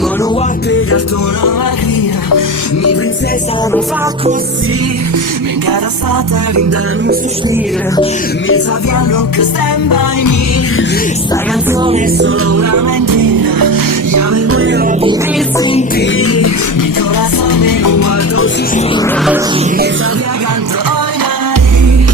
Sono guapp, carton, mia princesa non fa così. Mi ngatastat, rint, suspir. Mmiezz allucc, stand by me. Sta canzone è solo una mentira. Io me muero, vivir. Mi corazon è luat, suspir. Mmiezz canto, Oi Marì.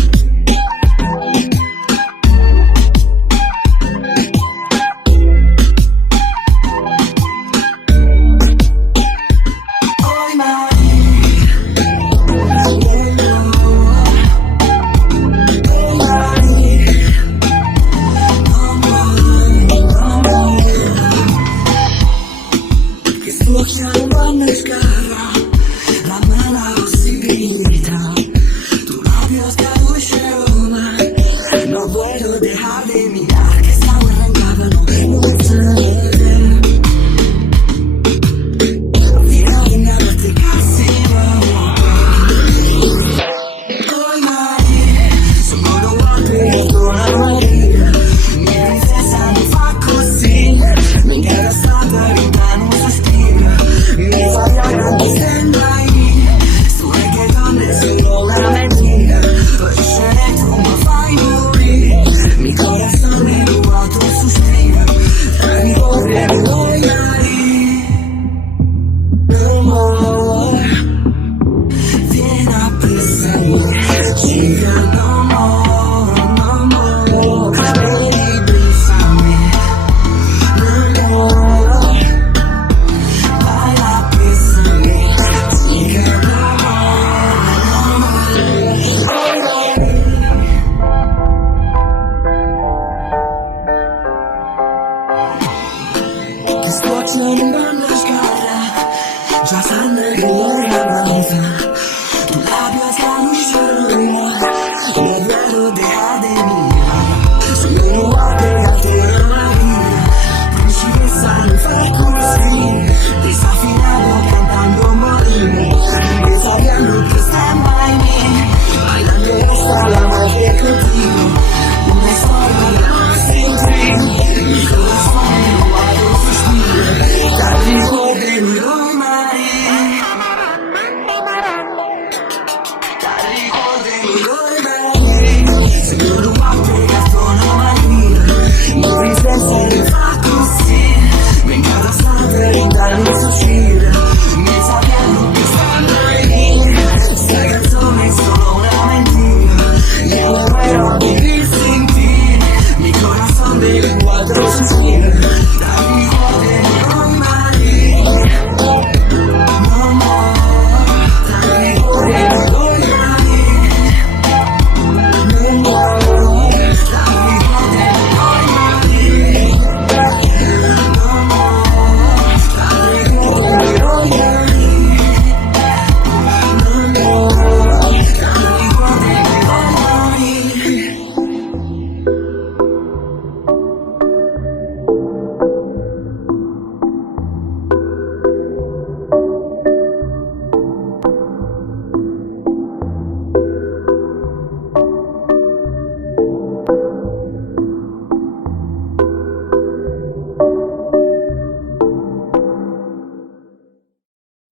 Sgarrà, Ramm la possibilità, tu labios que luce no puedo dejar de mirar, que esta guerra en cada no quiero vengarte casi Oi Marì, sono guapp, carton, mia princesa non fa così. Mi ngatastat, rint, suspir. Mi fa piangere, stand by me. Sto reggaeton è solo una mentira. Poi scegli tu ma fai morire. Mi corazon è luat, suspir. Mi corre, Oi Marì. No more. Vieni a prendere, chica, no more, no more. Baby, bésame, no more. Baila, bésame, chica, no more, no more. Che scuotono in banda sgarra, già sanno che io la danza.